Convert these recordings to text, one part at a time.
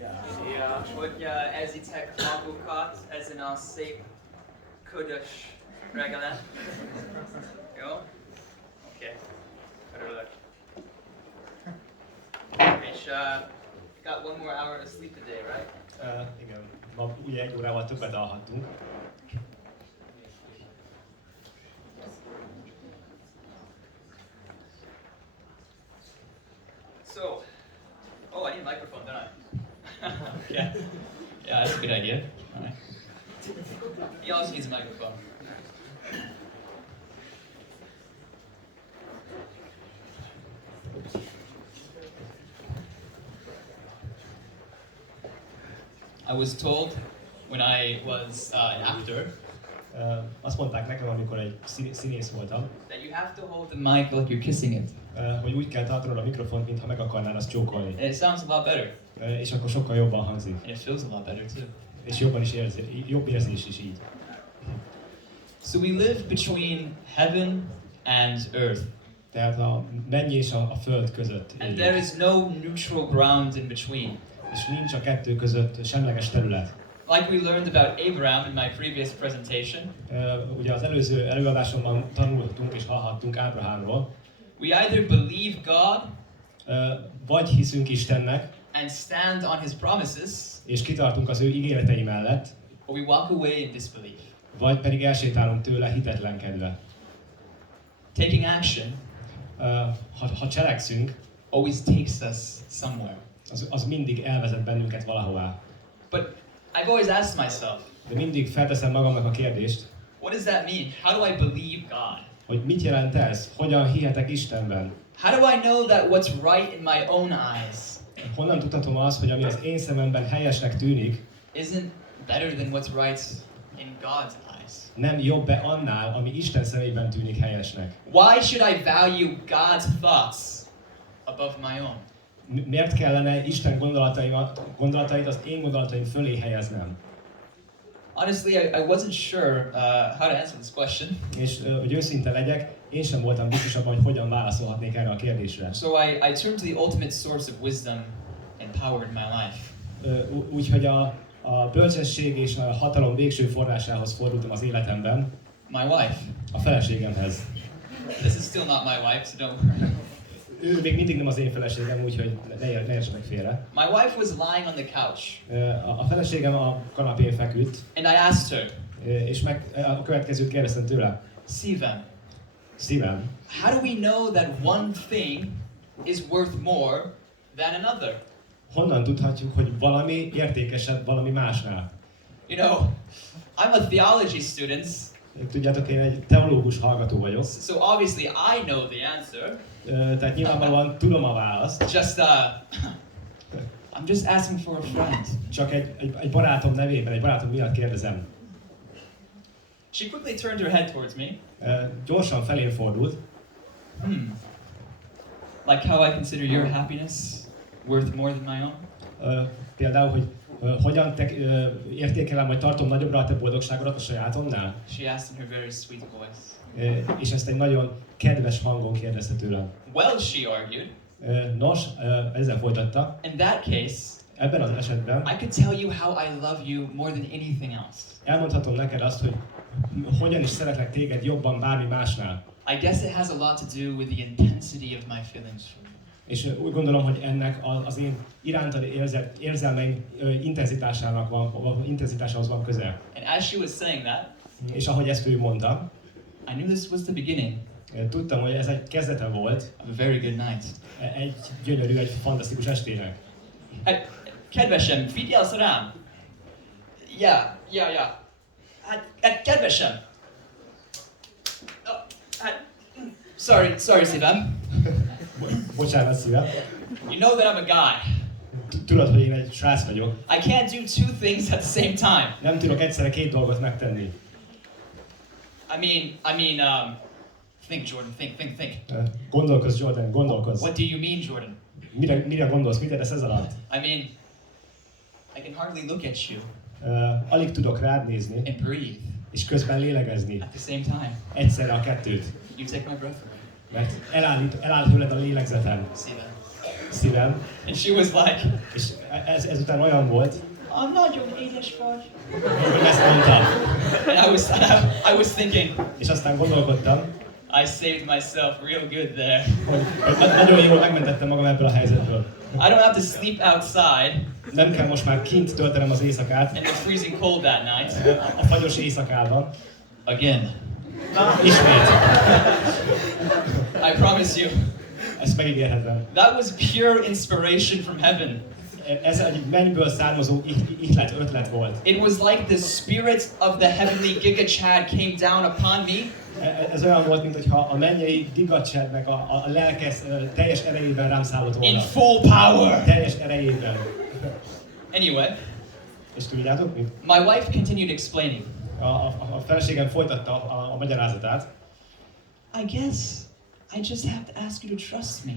Szia! Hogy érzitek magukat ezen a szép, ködös reggelen? Jó? Oké. Örülök. És got one more hour to sleep today, right? Igen. Ma ugye 1 órával többet alhattunk. So, oh, I need a microphone, don't I? Yeah, that's a good idea. All right. He also needs a microphone. I was told when I was an actor Azt mondták nekem, amikor egy színész voltam, That you have to hold the mic like you're kissing it. hogy úgy kell tartanod a mikrofont, mintha meg akarnál azt csókolni. And it sounds a lot better. És akkor sokkal jobban hangzik. And it feels a lot better too. És jobban is jobb érzés is így. So we live between heaven and earth. Tehát a menny és a föld között And élünk. there is no neutral ground in between. És nincs a kettő között semleges terület. Like we learned about Abraham in my previous presentation, Ugye az előző előadásomban tanultunk és hallhattunk Ábrahámról. we either believe God Vagy hiszünk Istennek, and stand on his promises, és kitartunk az ő ígéretei mellett, or we walk away in disbelief. vagy pedig elsétálunk tőle hitetlenkedve. Taking action Ha cselekszünk, always takes us somewhere. az mindig elvezet bennünket valahová. But I've always asked myself, De mindig felteszem magamnak a kérdést, what does that mean? How do I believe God? hogy mit jelent ez? Hogyan hihetek Istenben? How do I know that what's right in my own eyes Honnan tudhatom azt, hogy ami az én szememben helyesnek tűnik, isn't better than what's right in God's eyes? nem jobb-e annál, ami Isten szemében tűnik helyesnek? Why should I value God's thoughts above my own? Miért kellene Isten gondolatait az én gondolataim fölé helyeznem? Honestly, I wasn't sure how to answer this question. És hogy őszinte legyek, én sem voltam biztos abban, hogy hogyan válaszolhatnék erre a kérdésre. So I turned to the ultimate source of wisdom and power in my life. Úgyhogy a bölcsesség és a hatalom végső forrásához fordultam az életemben, My wife. a feleségemhez. This is still not my wife, so don't worry. Ő még mindig nem az én feleségem, úgyhogy ne értsenek félre. My wife was lying on the couch, A feleségem a kanapén feküdt, and I asked her, és a következőt kérdeztem tőle. Szívem, how do we know that one thing is worth more than another? honnan tudhatjuk, hogy valami értékesebb valami másnál? You know, I'm a theology student, Tudjátok, én egy teológus hallgató vagyok, so obviously I know the answer. tehát nyilvánvalóan tudom a választ, Just I'm just asking for a friend. csak egy barátom nevében, egy barátom miatt kérdezem. She quickly turned her head towards me. Gyorsan felém fordult. Like how I consider your happiness worth more than my own? Például, hogy hogyan értékelem, vagy tartom nagyobbra a te boldogságodat a sajátomnál? She asked in her very sweet voice. És ezt egy nagyon kedves hangon kérdezte tőlem. Well, she argued. Nos, ezzel folytatta. In that case, Ebben az esetben I could tell you how I love you more than anything else. elmondhatom neked azt, hogy hogyan is szeretlek téged jobban bármi másnál. I guess it has a lot to do with the intensity of my feelings for you. És úgy gondolom, hogy ennek az én irántad érzelmeim intenzitásához van köze. And as she was saying that, És ahogy ezt ő mondta, I knew this was the beginning tudtam, hogy ez egy kezdete volt of a very good night. egy gyönyörű, egy fantasztikus estének. Kedvesem, figyelsz rám? Ja. Hát kedvesem. Sorry, szívem. Bocsánat, szívem. You know that I'm a guy. Tudod, hogy én egy srác vagyok. I can't do two things at the same time. Nem tudok egyszerre két dolgot megtenni. I mean, think, Jordan, think. Gondolkozz, Jordan, gondolkozz. What do you mean, Jordan? Mire gondolsz? Mit értesz ez alatt? I mean, I can hardly look at you Alig tudok rád nézni, and breathe és közben lélegezni. at the same time. Egyszerre a kettőt. You take my breath away. Mert eláll tőled a lélegzetem. See that? szívem, And she was like, és ezután olyan volt, I'm nagyon édes vagy. hogy ezt mondta. And I was thinking, És aztán gondolkodtam, I saved myself real good there. hogy nagyon jól megmentettem magam ebből a helyzetből. I don't have to sleep outside Nem kell most már kint töltenem az éjszakát, in the freezing cold that night. a fagyos éjszakában. Again. Ismét. I promise you. Ezt megígérhetem. That was pure inspiration from heaven. Ez egy mennyből származó ihlet, ötlet volt. It was like the spirit of the heavenly Giga Chad came down upon me. Ez olyan volt, mintha a mennyei gigacsadnek a lelke teljes erejében rám szállott volna. In full power. Teljes erejében. Anyway, és tudjátok mi? my wife continued explaining. A feleségem folytatta a magyarázatát. I guess I just have to ask you to trust me.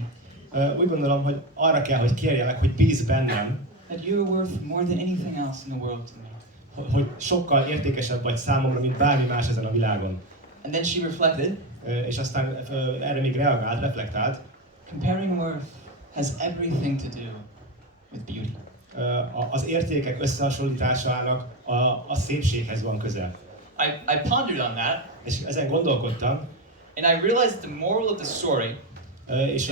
Úgy gondolom, hogy arra kell, hogy kérjelek, hogy bízz bennem, That you're worth more than anything else in the world to me. hogy sokkal értékesebb vagy számomra, mint bármi más ezen a világon. And then she reflected. És aztán erre még reagált, reflektált. Comparing worth has everything to do with beauty. Az értékek összehasonlításának a szépséghez van köze. I pondered on that. És ezen gondolkodtam. And I realized the moral of the story. És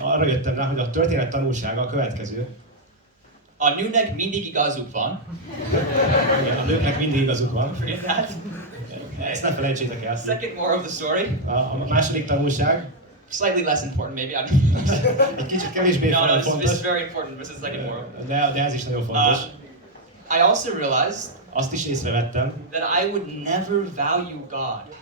arra jöttem rá, hogy a történet tanulsága a következő. A nőnek mindig igazuk van. Igen, a nőknek mindig igazuk van. Forget that. Ezt ne felejtsétek el. Second moral of the story. A második tanulság. Slightly less important, maybe. I don't know. Egy kicsit kevésbé fontos. This is very important. This is the second moral. De ez is nagyon fontos. I also realized. Azt is észrevettem. That I would never value God.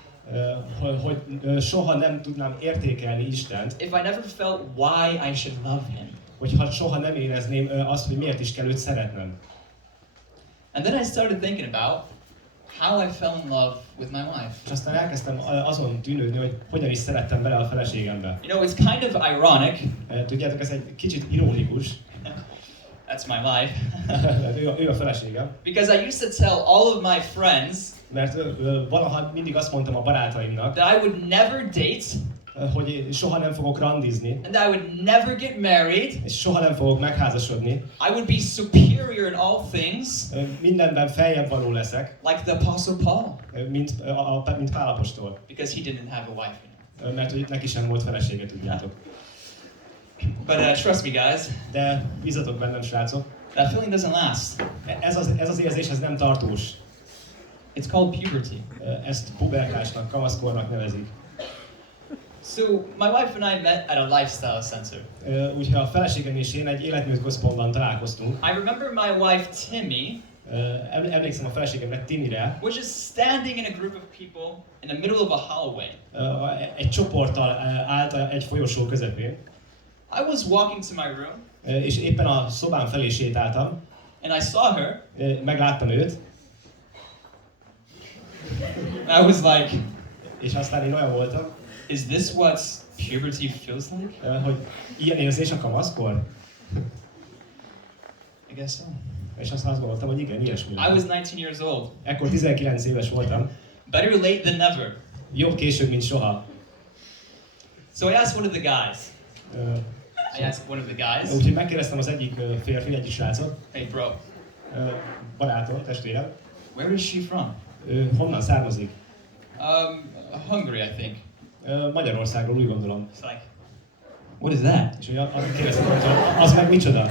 Hogy soha nem tudnám értékelni Istent. If I never felt why I should love Him. Hogyha soha nem érezném azt, hogy miért is kell őt szeretnem. And then I started thinking about how I fell in love with my wife. És aztán elkezdtem azon tűnődni, hogy hogyan is szerettem bele a feleségembe. You know, it's kind of ironic. Tudjátok, ez egy kicsit ironikus. That's my wife. ő a feleségem. Because I used to tell all of my friends. Mert valaha mindig azt mondtam a barátaimnak, that I would never date. Hogy soha nem fogok randizni. And I would never get married. És soha nem fogok megházasodni. I would be superior in all things. Mindenben feljebb való leszek. Like the Apostle Paul. Mint Pál apostol. Because he didn't have a wife. Mert hogy neki sem volt felesége, tudjátok. But trust me, guys. De bízzatok bennem, srácok. That feeling doesn't last. Ez az érzés, ez nem tartós. It's called puberty. Ezt pubertásnak, kamaszkornak nevezik. So my wife and I met at a lifestyle center. Úgyhogy a feleségem és én egy életműközpontban találkoztunk. I remember my wife Timmy. Emlékszem a feleségemre, Timire. Was just standing in a group of people in the middle of a hallway. Egy csoporttal állt egy folyosó közepén. I was walking to my room. És éppen a szobám felé sétáltam. And I saw her. Megláttam őt. I was like, és aztán én olyan voltam. Is this what puberty feels like? Hogy ilyen érzés a kamaszkor? I guess so. És aztán azt gondoltam, hogy igen, ilyesmi. I was 19 years old. Ekkor 19 éves voltam. Better late than never. Jobb később, mint soha. So I asked one of the guys. I asked one of the guys. Úgyhogy megkérdeztem az egyik férfi, egyik srácot. Hey bro. Barátom, testvérem. Where is she from? Honnan származik? Hungary, I think. Magyarországról, úgy gondolom. It's like, what is that? És azt kérdeztem, hogy az meg micsoda?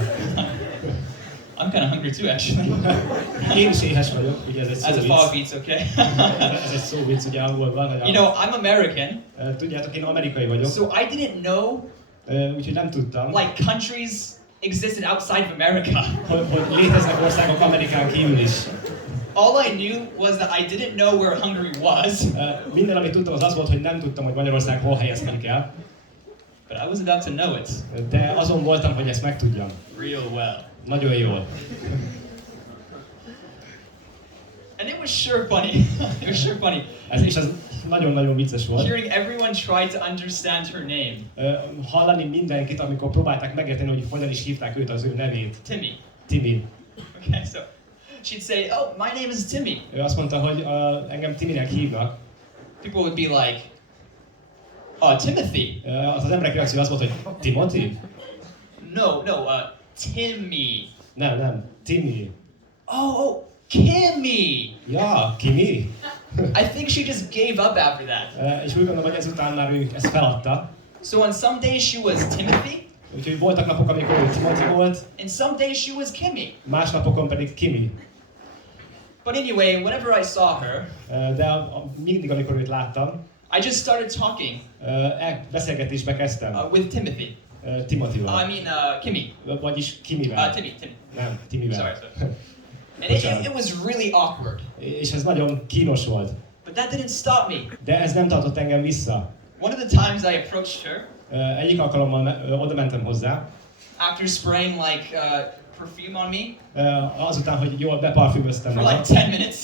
I'm kind of hungry too, actually. Én is éhes vagyok, ugye ez egy szóvic. As a fall beats, okay? Ez egy szóvic, ugye angolban. You know, I'm American. Tudjátok, én amerikai vagyok. So I didn't know. Úgyhogy nem tudtam. Like countries existed outside of America. Hogy léteznek országok Amerikán kívül is. All I knew was that I didn't know where Hungary was. Minden, amit tudtam, az volt, hogy nem tudtam, hogy Magyarország hol helyezkedik el. But I was about to know it. De azon voltam, hogy ezt megtudjam. Real well. Nagyon jól. And it was sure funny. It was sure funny. És ez nagyon-nagyon vicces volt. Hearing everyone try to understand her name. Hallani mindenkit, amikor próbálták megérteni, hogy hogyan is hívták őt, az ő nevét. Timmy. Timmy. Okay, so she'd say, "Oh, my name is Timmy." Ő azt mondta, hogy engem Timmynek hívnak. People would be like, "Oh, Timothy." Az emberek reakció az volt, hogy Timothy? Timmy. Nem, Timmy. Oh, Kimmy. Ja, Kimi? I think she just gave up after that. És úgy gondolom, hogy ezután már ő ezt feladta. So on some days she was Timothy, Úgyhogy voltak napok, amikor ő Timothy volt, and some days she was Kimmy. más napokon pedig Kimi. But anyway, whenever I saw her, De mindig, amikor őt láttam, I just started talking beszélgetésbe kezdtem with Timothy. Timothyval. Kimmy. Vagyis Kimivel. Timmy. Nem, Timivel. Sorry. And it was really awkward. És ez nagyon kínos volt. But that didn't stop me. De ez nem tartott engem vissza. One of the times I approached her, Egyik alkalommal oda mentem hozzá. after spraying perfume on me. Azután, hogy jól beparfümöztem For magam. 10 minutes.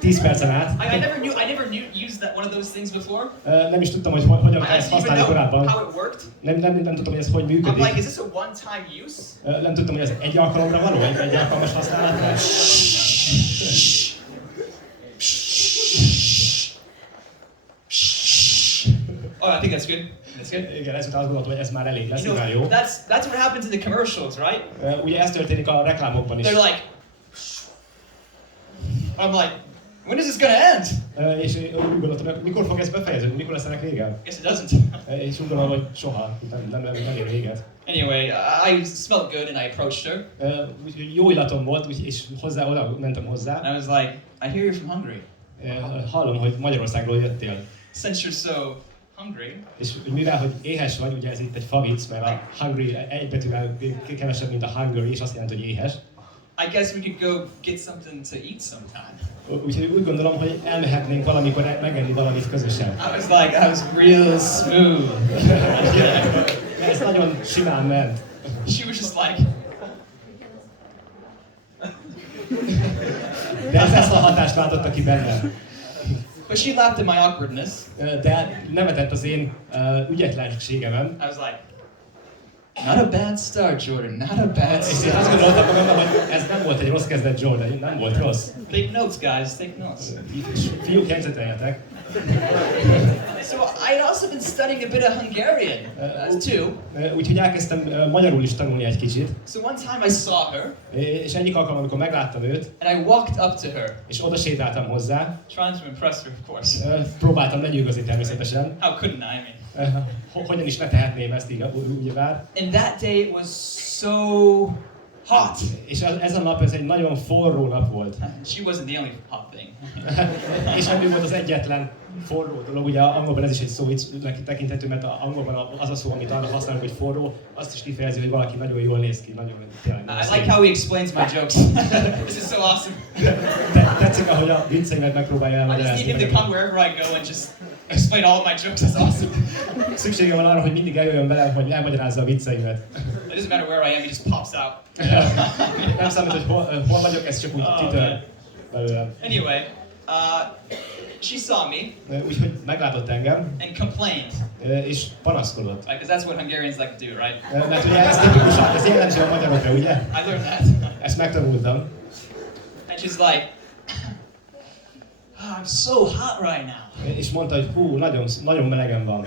10 percen át. I never knew used one of those things before. Nem is tudtam, hogy hogyan kell I ezt didn't even használni know korábban. how it worked. Nem tudtam, hogy ez hogy I'm működik. like, is this a one-time use? Nem tudtam, hogy ez egy alkalomra való, egy alkalmas használatra. Oh, I think that's good. That's good. Igen, ezután azt gondoltam, hogy ez már elég lesz, már jó. That's what happens in the commercials, right? Ugye ez történik a reklámokban is. They're like, I'm like, when is this gonna end? És úgy gondoltam, hogy mikor fog ez befejeződni, mikor lesz ennek vége? Guess it doesn't. És úgy gondolom, hogy soha, nem ér véget. Anyway, I smelled good and I approached her. Úgyhogy jó illatom volt, és oda mentem hozzá. And I was like, I hear you're from Hungary. Hallom, hogy Magyarországról jöttél. Since you're so hungry, És mivel, hogy éhes vagy, ugye ez itt egy favic, mert a hungry egy betűvel kevesebb, mint a hungry, és azt jelenti, hogy éhes. I guess we could go get something to eat sometime. Úgyhogy úgy gondolom, hogy elmehetnénk valamikor megenni valamit közösen. I was real smooth. Ez nagyon simán ment. She was just like, De ez ezt a hatást váltotta ki bennem. but she laughed at my awkwardness. De nevetett az én ügyetlenségemen. I was like, not a bad start, Jordan, not a bad És én start. azt gondoltam magamban, hogy ez nem volt egy rossz kezdet, Jordan, nem volt rossz. Take notes, guys, take notes. Fiúk, jegyzeteljetek. So I'd also been studying a bit of Hungarian too. Úgyhogy elkezdtem magyarul is tanulni egy kicsit. So one time I saw her, És egyik alkalommal, amikor megláttam őt, and I walked up to her, és oda sétáltam hozzá, trying to impress her, of course. próbáltam legyőzni természetesen. How couldn't I? I mean, Hogyan is ne tehetném ezt így, ugyebár. and that day it was so hot. És ez a nap, ez egy nagyon forró nap volt. She wasn't the only hot thing. És nem ő volt az egyetlen forró dolog, ugye angolban ez is egy szó neki tekinthető, mert angolban az a szó, amit arra használunk, hogy forró, azt is kifejezi, hogy valaki nagyon jól néz ki, nagyon tényleg. I like how he explains my jokes. This is so awesome. Tetszik, ahogy a vicceimet megpróbálja I just elmagyarázni. need him to come wherever I go and just explain all of my jokes. That's awesome. Szüksége van arra, hogy mindig eljöjjön velem, hogy elmagyarázza a vicceimet. It doesn't matter where I am, he just pops out. Nem számít, hogy hol vagyok, ez csak úgy kitör belőlem. Anyway, she saw me Úgyhogy meglátott engem, and complained. És panaszkodott. Because that's what Hungarians like to do, right? Mert ugye ez tipikusan, ez jellemző a magyarokra, ugye? I learned that. Ezt megtanultam. And she's like, oh, I'm so hot right now. És mondta, hogy hú, nagyon melegen van.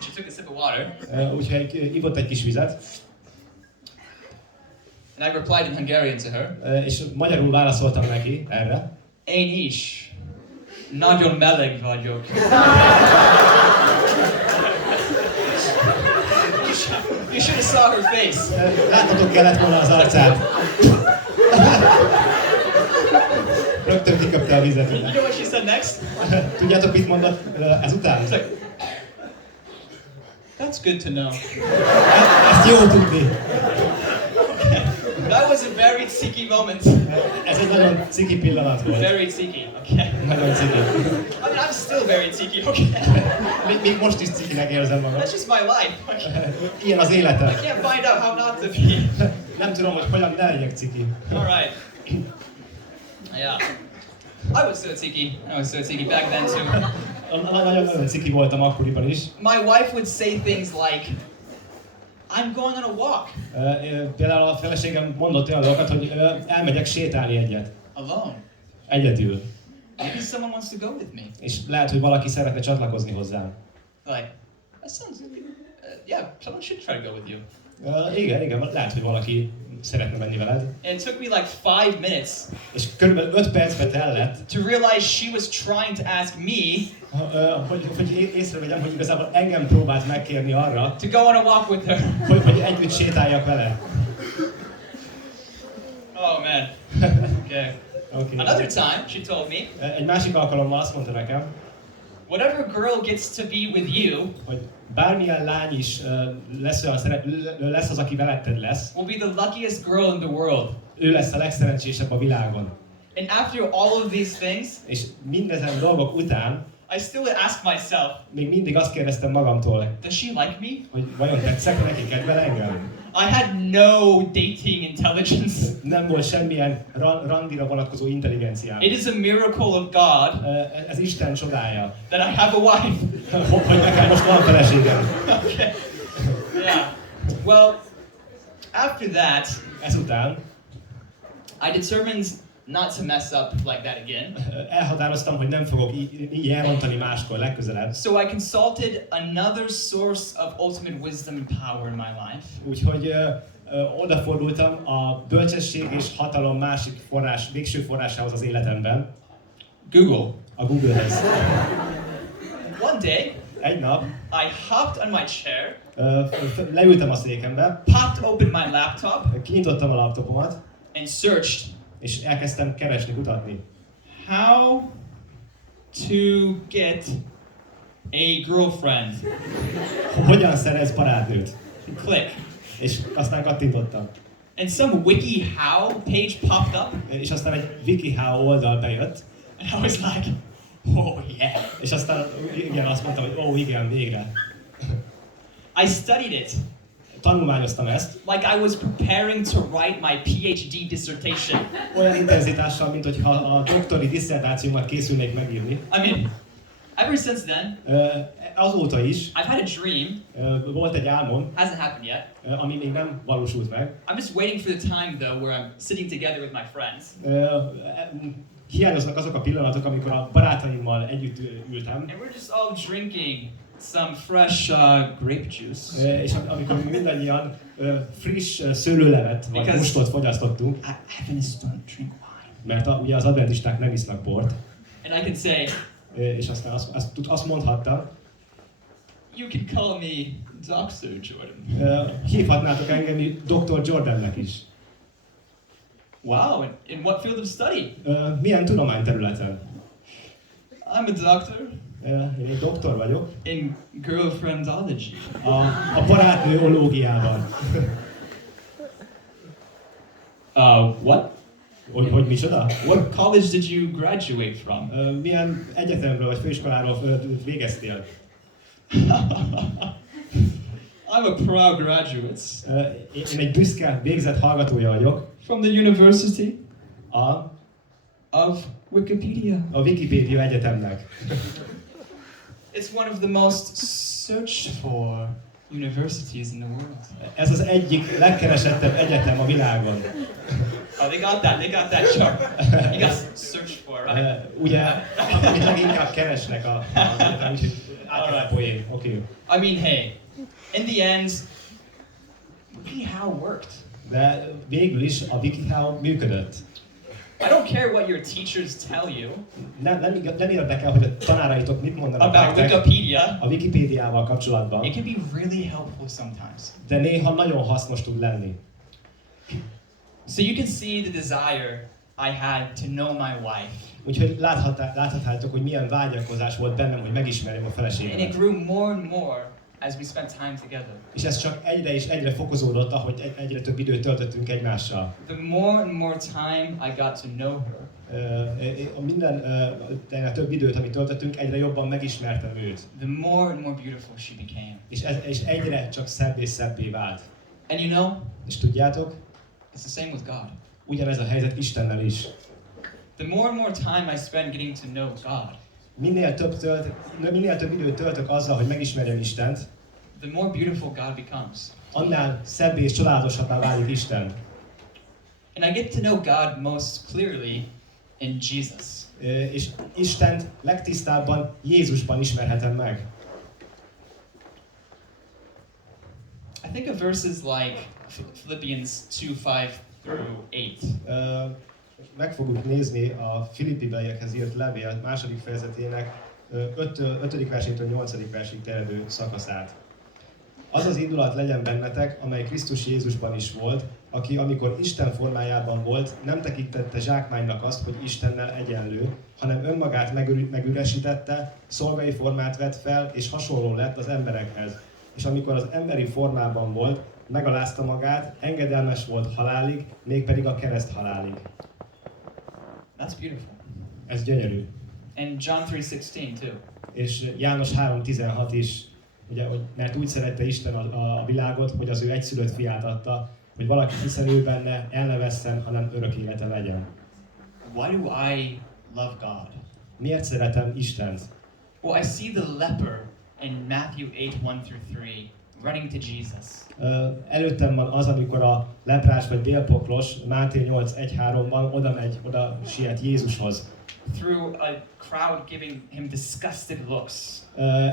She took a sip of water. Úgyhogy ivott egy kis vizet. And I replied in Hungarian to her. És magyarul válaszoltam neki erre. Én is. Nagyon meleg vagyok. You should have saw her face. Láthatok kellett volna az arcát. Rögtön kikapta a vizet. You know what she said next? Tudjátok, mit mondott ezután? She's like, that's good to know. Ezt jó tudni. That was a very cheeky moment. Ez egy nagyon ciki pillanat volt. Very cheeky, okay? Nagyon ciki. I mean, I'm still very cheeky, okay? Még most is cikinek érzem magam. That's just my life. Okay? Ilyen az életem. I can't find out how not to be. Nem tudom, hogy hogyan ne legyek ciki. All right. Yeah. I was so cheeky. Back then too. Nagyon ciki voltam akkoriban is. My wife would say things like, I'm going on a walk. Például a feleségem mondott olyan dolgokat, hogy elmegyek sétálni egyet. Alone. Egyedül. Maybe someone wants to go with me. És lehet, hogy valaki szeretne csatlakozni hozzám. Like, that sounds, yeah, someone should try to go with you. Igen, lehet, hogy valaki szeretne menni veled. And it took me like 5 minutes És körülbelül 5 percbe tellett, to realize she was trying to ask me hogy észrevegyem, hogy igazából engem próbált megkérni arra, to go on a walk with her. hogy együtt sétáljak vele. Oh man. Okay. Okay. Another time, she told me, Egy másik alkalommal azt mondta nekem, whatever girl gets to be with you hogy bármilyen lány is lesz az, aki veletted lesz, will be the luckiest girl in the world. ő lesz a legszerencsésebb a világon. And after all of these things, És mindezen dolgok után I still ask myself, még mindig azt kérdeztem magamtól, does she like me? hogy vajon tetszek neki, kedvel engem? I had no dating intelligence. Nem volt semmilyen randira vonatkozó intelligenciám. It is a miracle of God Ez Isten csodája, that I have a wife. hogy nekem most van feleségem. Okay. Yeah. Well, after that, Ezután I determined not to mess up like that again. elhatároztam, hogy nem fogok így elrontani máskor legközelebb. So I consulted another source of ultimate wisdom and power in my life. Úgyhogy odafordultam a bölcsesség és hatalom másik végső forrásához az életemben, Google. a Googlehez. One day, Egy nap I hopped on my chair, leültem a székembe, popped open my laptop, kinyitottam a laptopomat, and searched és elkezdtem keresni, kutatni. how to get a girlfriend. Hogyan szerez barátnőt? Click. És aztán kattintottam. And some WikiHow page popped up, És aztán egy WikiHow oldal bejött, and I was like, oh yeah. és aztán igen, azt mondtam, hogy ó, igen, végre. I studied it Tanulmányoztam ezt, like I was preparing to write my PhD dissertation. olyan intenzitással, mint hogyha a doktori disszertációmat készülnék megírni. I mean, ever since then, Azóta is I've had a dream, volt egy álmom, hasn't happened yet. ami még nem valósult meg. I'm just waiting for the time though where I'm sitting together with my friends. Hiányoznak azok a pillanatok, amikor a barátaimmal együtt ültem, And we're just all drinking some fresh grape juice. és amikor mi mindannyian friss szőlőlevet vagy Because mustot fogyasztottunk, Adventists don't drink wine. mert ugye az adventisták nem isznak bort, And I can say, és aztán azt mondhattam, you can call me Dr. Jordan. hívhatnátok engem Dr. Jordannek is. Wow, in what field of study? Milyen tudományterületen? I'm a doctor Én egy doktor vagyok. in girlfriendology. A barátnőológiában. What? Hogy micsoda? What college did you graduate from? Milyen egyetemről vagy főiskoláról végeztél? I'm a proud graduate Én egy büszke végzett hallgatója vagyok. from the University A of Wikipedia. Wikipédia Egyetemnek. It's one of the most searched for universities in the world. Ez az egyik legkeresettebb egyetem a világon. Oh, they got that chart. You got searched for, right? Ugye, amit leginkább keresnek a egyetem, úgyhogy átjön a poén. Okay. I mean, hey, in the end, WikiHow worked. De végül is a WikiHow működött. I don't care what your teachers tell you Nem érdekel, hogy a tanáraitok mit mondanak about nektek Wikipedia. a Wikipédiával kapcsolatban, It can be really helpful sometimes. de néha nagyon hasznos tud lenni. So you can see the desire I had to know my wife. Úgyhogy láthatjátok, hogy milyen vágyakozás volt bennem, hogy megismerjem a And it feleségemet. grew more and more as we spent time together. És ez csak egyre és egyre fokozódott, ahogy egyre több időt töltöttünk egymással. The more and more time I got to know her, Minden több időt, amit töltöttünk, egyre jobban megismertem őt. the more and more beautiful she became. És egyre csak szebb és szebbé vált. And you know, És tudjátok, it's the same with God. ugyanez a helyzet Istennel is. The more and more time I spend getting to know God, Minél több időt töltök azzal, hogy megismerjem Istent, the more beautiful God becomes. annál szebb és csodálatosabbá válik Isten. And I get to know God most clearly in Jesus. És Istent legtisztábban Jézusban ismerhetem meg. I think of verses like Philippians 2:5-8. Meg fogjuk nézni a Filippibeliekhez írt levél második fejezetének 5. versétől 8. versig terjedő szakaszát. Az az indulat legyen bennetek, amely Krisztus Jézusban is volt, aki, amikor Isten formájában volt, nem tekintette zsákmánynak azt, hogy Istennel egyenlő, hanem önmagát megüresítette, szolgai formát vett fel, és hasonló lett az emberekhez. És amikor az emberi formában volt, megalázta magát, engedelmes volt halálig, mégpedig a kereszt halálig. That's beautiful. Ez gyönyörű. And John 3:16 too. És János 3:16 is, ugye, hogy mert úgy szerette Isten a világot, hogy az ő egyszülött fiát adta, hogy valaki hiszen ő benne el ne vesszen, hanem örök élete legyen. Why do I love God? Miért szeretem Istent? Well, I see the leper in Matthew 8:1-3 running to Jesus. Előttem van az, amikor a leprás vagy bélpoklos Máté 8:1-3-ban oda siet Jézushoz. Through a crowd giving him disgusted looks.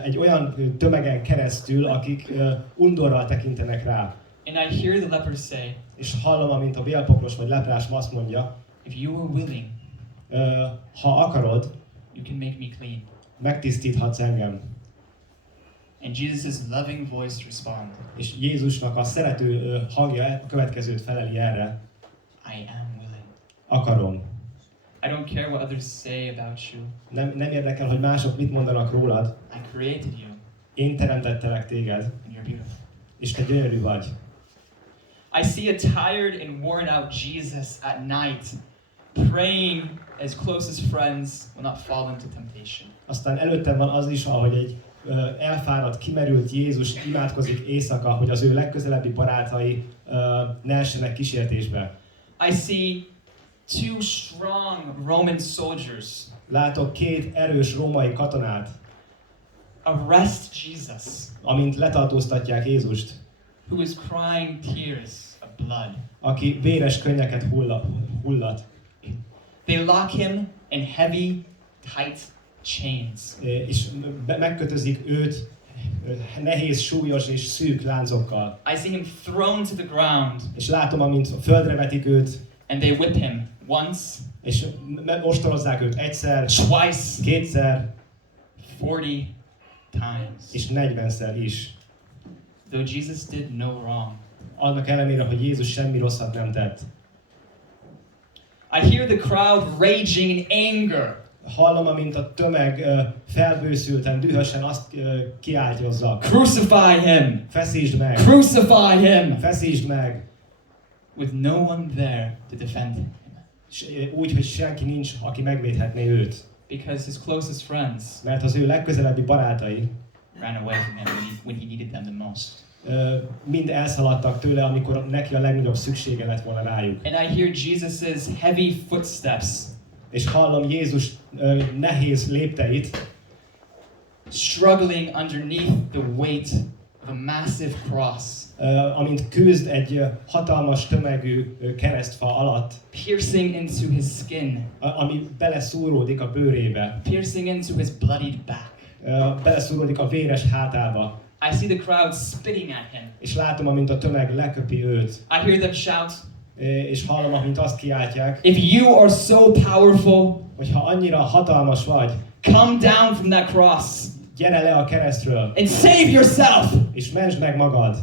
Egy olyan tömegen keresztül, akik undorral tekintenek rá. And I hear the leper say, És hallom, amint a bélpoklos vagy leprás azt mondja, if you are willing, ha akarod, you can make me clean. megtisztíthatsz engem. And Jesus' loving voice responds, És Jézusnak a szerető hangja a következőt feleli erre. I am willing. Akarom. I don't care what others say about you. Nem érdekel, hogy mások mit mondanak rólad. I created you. Én teremtettelek téged, And you're beautiful. és te gyönyörű vagy. I see a tired and worn out Jesus at night, praying as closest friends will not fall into temptation. Aztán előttem van az is, ahogy egy elfáradt, kimerült Jézus imádkozik éjszaka, hogy az ő legközelebbi barátai ne essenek kísértésbe. I see two strong Roman soldiers Látok két erős római katonát, arrest Jesus, amint letartóztatják Jézust, who is crying tears of blood. aki véres könnyeket hullat. They lock him in heavy, tight chains. És megkötözik őt nehéz, súlyos és szűk láncokkal. I see him thrown to the ground, És látom, amint földre vetik őt, and they whip him once, és ostorozzák őt egyszer, twice, kétszer, 40 times. és 40-szer is. Though Jesus did no wrong. Annak ellenére, hogy Jézus semmi rosszat nem tett. I hear the crowd raging in anger. Hallom, amint a tömeg felbőszülten, dühösen azt kiáltozza. Crucify him! Feszítsd meg! Crucify him! Feszítsd meg! With no one there to defend him. Úgy, hogy senki nincs, aki megvédhetné őt. Because his closest friends Mert az ő legközelebbi barátai ran away from him when he needed them the most. Mind elszaladtak tőle, amikor neki a legnagyobb szüksége lett volna rájuk. And I hear Jesus's heavy footsteps. És hallom Jézus nehéz lépteit, struggling underneath the weight of a massive cross. Amint küzd egy hatalmas tömegű keresztfa alatt, piercing into his skin, ami beleszúródik a bőrébe, piercing into his bloodied back. Beleszúródik a véres hátába. I see the crowd spitting at him. És látom, amint a tömeg leköpi őt. I hear them shout, és hallom, amint azt kiáltják, if you are so powerful, hogy ha annyira hatalmas vagy, come down from that cross, gyere le a keresztről, and save yourself. és mentsd meg magad.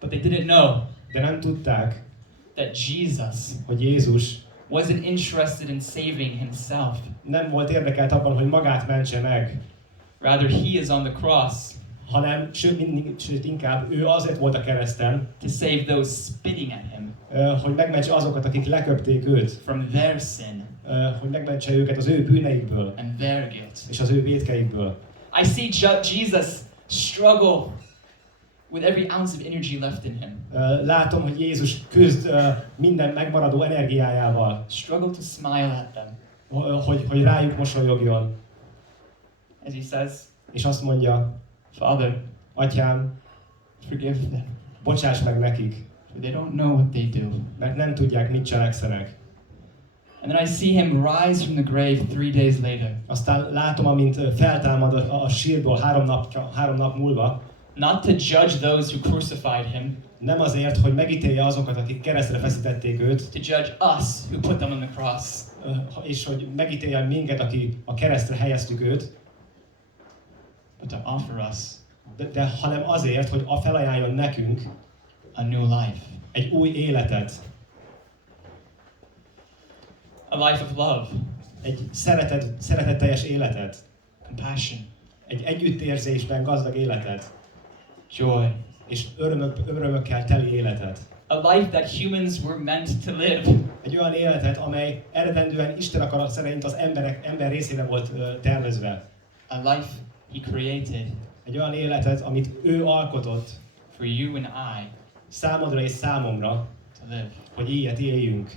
But they didn't know De nem tudták, that Jesus hogy Jézus wasn't interested in saving himself. nem volt érdekelt abban, hogy magát mentse meg, Rather, he is on the cross hanem sőt inkább ő azért volt a kereszten, to save those spitting at him hogy megmentse azokat, akik leköpték őt, from their sin hogy megmentse őket az ő bűneikből and their guilt. és az ő vétkeikből. I see Jesus struggle with every ounce of energy left in him. Látom, hogy Jézus küzd minden megmaradó energiájával, Struggle to smile at them. hogy rájuk mosolyogjon. As he says, És azt mondja, Father, Atyám, forgive them, bocsáss meg nekik, for they don't know what they do. mert nem tudják, mit cselekszenek. And then I see him rise from the grave 3 days later. Aztán látom, amint feltámad a sírból három nap múlva. Not to judge those who crucified him. Nem azért, hogy megítélje azokat, akik keresztre feszítették őt, To judge us who put them on the cross. És hogy megítélje minket, aki a keresztre helyeztük őt, But to offer us de hanem azért, hogy felajánljon nekünk a new life. egy új életet, A life of love, egy szeretetteljes életet, compassion, egy együttérzésben gazdag életet, joy. és örömökkel teli életet. A life that humans were meant to live. Egy olyan életet, amely eredendően Isten akarat szerint az ember részére volt tervezve. A life he created Egy olyan életet, amit ő alkotott for you and I számodra és számomra, to live. hogy ilyet éljünk.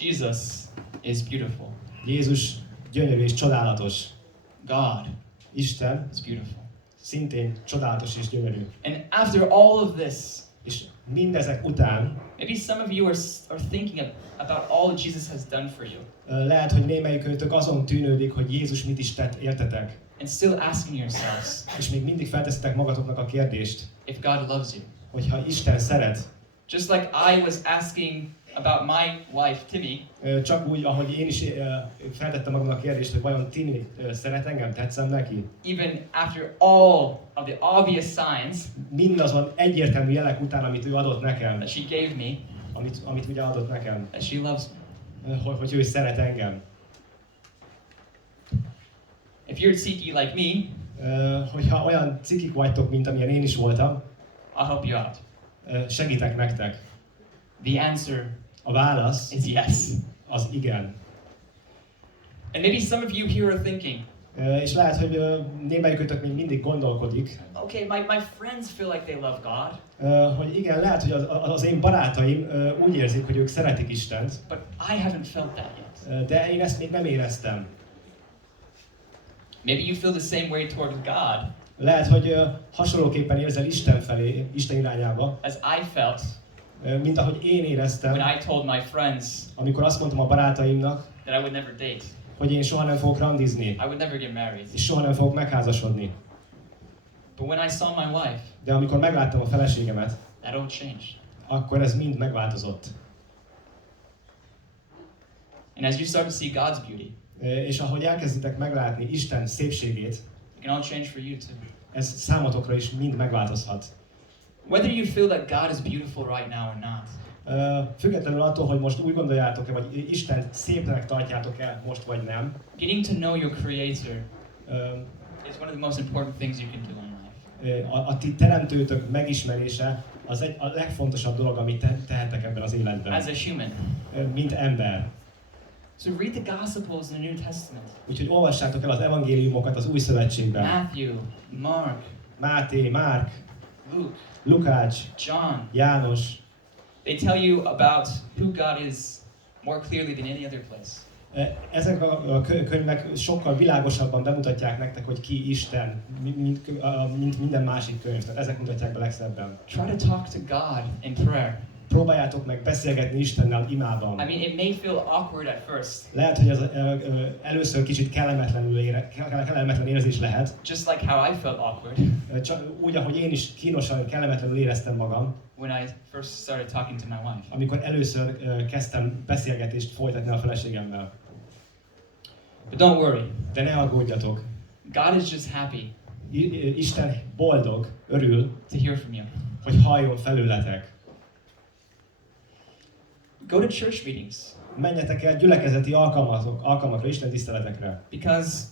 Jesus is beautiful. Jézus gyönyörű és csodálatos. God Isten is beautiful. szintén csodálatos és gyönyörű. And after all of this, És mindezek után maybe some of you are thinking about all that Jesus has done for you, lehet, hogy némelyikőtök azon tűnődik, hogy Jézus mit is tett értetek. and still asking yourselves És még mindig felteszitek magatoknak a kérdést, if God loves you. hogyha Isten szeret, Just like I was asking about my wife, Timmy, csak úgy, ahogy én is feltettem magamnak a kérdést, hogy vajon Tini szeret engem, tetszem neki. even after all of the obvious signs Mindazon egyértelmű jelek után, amit ő adott nekem, that she gave me, amit ugye adott nekem, that she loves me. hogy ő szeret engem. If you're cheeky like me, Hogyha olyan cikik vagytok, mint amilyen én is voltam, I'll help you out. segítek nektek. The answer A válasz is yes. az igen. And maybe some of you here are thinking, És lehet, hogy némelyikőtök még mindig gondolkodik, okay, my friends feel like they love God, hogy igen, lehet, hogy az én barátaim úgy érzik, hogy ők szeretik Istent, but I haven't felt that yet. de én ezt még nem éreztem. Maybe you feel the same way towards God Lehet, hogy hasonlóképpen érzel Isten felé, Isten irányába, as I felt mint ahogy én éreztem, when I told my friends amikor azt mondtam a barátaimnak, that I would never date, hogy én soha nem fogok randizni, I would never get married. és soha nem fogok megházasodni. But when I saw my wife, De amikor megláttam a feleségemet, that all changed. akkor ez mind megváltozott. And as you start to see God's beauty, És ahogy elkezditek meglátni Isten szépségét, it can all change for you too. ez számotokra is mind megváltozhat. Whether you feel that God is beautiful right now or not, Függetlenül attól, hogy most úgy gondoljátok-e, vagy Istent szépnek tartjátok-e most, vagy nem, getting to know your Creator is one of the most important things you can do in life. a ti teremtőtök megismerése az a legfontosabb dolog, amit tehetek ebben az életben, As a human. mint ember. So read the Gospels in the New Testament. Úgyhogy olvassátok el az evangéliumokat az Új Szövetségben. Matthew, Mark, Máté, Márk, Luke, Lukács, John. János. They tell you about who God is more clearly than any other place. Ezek a könyvek sokkal világosabban bemutatják nektek, hogy ki Isten, mint minden másik könyv. Tehát ezek mutatják be legszebben. Try to talk to God in prayer. Próbáljátok meg beszélgetni Istennel imádban. I mean, it may feel awkward at first, Lehet, hogy ez először kicsit kellemetlen érzés lehet. just like how I felt awkward Csak úgy, ahogy én is kínosan, kellemetlenül éreztem magam, when I first started talking to my wife. amikor először kezdtem beszélgetést folytatni a feleségemmel. But don't worry, De ne aggódjatok. God is just happy Isten boldog, örül, to hear from you. hogy halljon felőletek. Go to church meetings, Menjetek el gyülekezeti alkalmakra, Isten tiszteletekre. because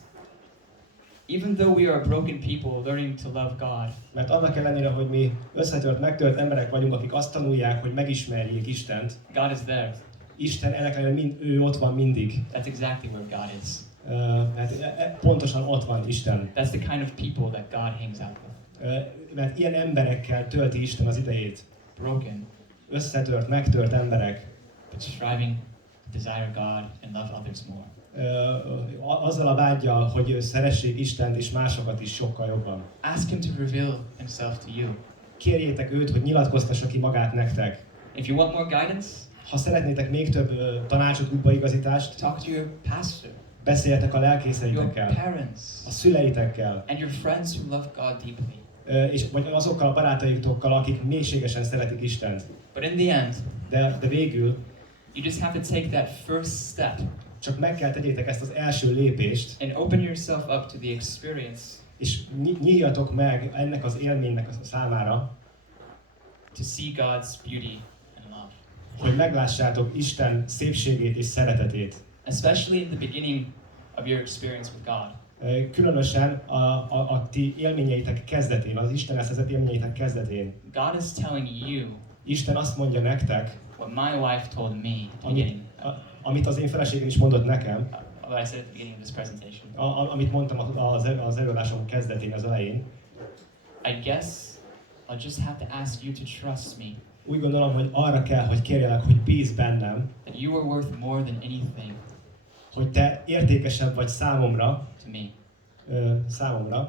even though we are broken people learning to love God, Mert annak ellenére, hogy mi összetört, megtört emberek vagyunk, akik azt tanulják, hogy megismerjék Istent, God is there. Isten ennek ellenére ő ott van mindig. That's exactly where God is. Mert pontosan ott van Isten. That's the kind of people that God hangs out with. Mert ilyen emberekkel tölti Isten az idejét. Broken, Összetört, megtört emberek. but striving to desire God and love others more. Azzal a vággyal, hogy szeressék Istent és másokat is sokkal jobban. Ask Him to reveal Himself to you. Kérjétek őt, hogy nyilatkoztassa ki magát nektek. If you want more guidance, Ha szeretnétek még több tanácsot, útbaigazítást, talk to your pastor. Beszéljetek a your lelkészeitekkel, parents, a szüleitekkel, and your friends who love God deeply. és vagy azokkal a barátaitokkal, akik mélységesen szeretik Istent. But in the end, De végül you just have to take that first step csak meg kell tegyétek ezt az első lépést, and open yourself up to the experience és nyíljatok meg ennek az élménynek a számára, to see God's beauty and love. hogy meglássátok Isten szépségét és szeretetét. Especially in the beginning of your experience with God. Különösen a ti élményeitek kezdetén, az Istennel szerzett élményeitek kezdetén. God is telling you Isten azt mondja nektek, what my wife told me at the beginning. amit az én feleségem is mondott nekem, What I said at the beginning of this presentation. amit mondtam az előadásom kezdetén, az elején. I guess I'll just have to ask you to trust me. Úgy gondolom, hogy arra kell, hogy kérjelek, hogy bízz bennem, That you are worth more than anything hogy te értékesebb vagy számomra, to me.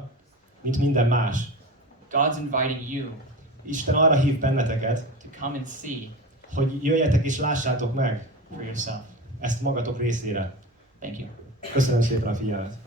mint minden más. God's inviting you Isten arra hív benneteket, to come and see hogy jöjjetek és lássátok meg for yourself. ezt magatok részére. Thank you. Köszönöm szépen a figyelmet!